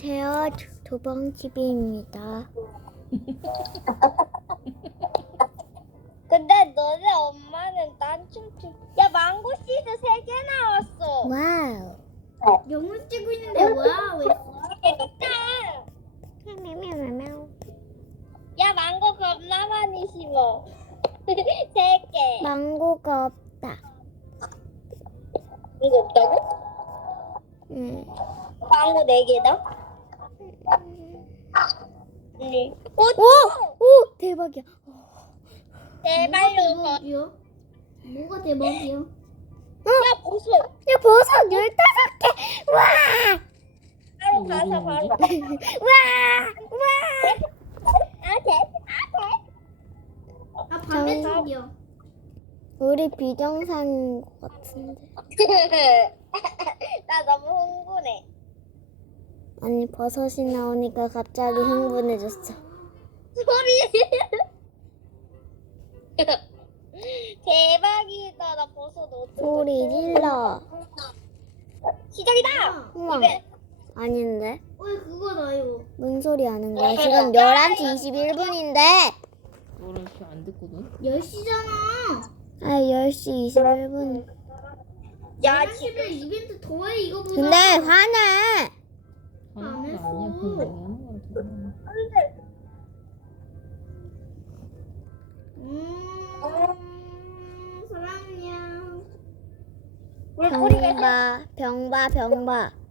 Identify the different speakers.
Speaker 1: 안녕하세요. 도방TV입니다.
Speaker 2: 근데 너네 엄마는 딴춤추. 야, 망고 씨드 3개 나왔어.
Speaker 1: 와우.
Speaker 3: 영상 찍고 있는데 와우 했어.
Speaker 2: 재밌다.
Speaker 1: мяу.
Speaker 2: 야, 망고 겁나 많이 심어. 3개.
Speaker 1: 망고가 없다.
Speaker 2: 이거 없다고? 망고 4개다? 응.
Speaker 1: 오! 오! 대박이야.
Speaker 2: 제발요.
Speaker 3: 대박이야? 뭐가 대박이야?
Speaker 2: 야, 보소.
Speaker 1: 야, 버섯 15개! 와!
Speaker 2: 바로 가서 바로.
Speaker 1: 와! 와!
Speaker 3: 아 반대쪽이야.
Speaker 1: 우리 비정상인 것 같은데.
Speaker 2: 나 너무 흥분해.
Speaker 1: 아니, 버섯이 나오니까 갑자기 흥분해졌어.
Speaker 2: 소리. 대박이다. 나 벌써 너
Speaker 1: 소리 질러.
Speaker 2: 시작이다.
Speaker 1: 우와.
Speaker 2: 이벤.
Speaker 1: 아닌데?
Speaker 3: 어이 그거다 이거.
Speaker 1: 뭔 소리 하는 거야? 지금 11시 21분인데.
Speaker 4: 너랑 안 듣거든?
Speaker 3: 10시잖아.
Speaker 1: 아, 10시 21분.
Speaker 2: 야,
Speaker 3: 11시 이벤트 더해 이거보다.
Speaker 1: 근데 화내.
Speaker 3: 안 했어.
Speaker 4: 아니야, 그건 내가 하는 거라 들어.
Speaker 3: 사랑해요.
Speaker 2: 물고기가
Speaker 1: 병봐.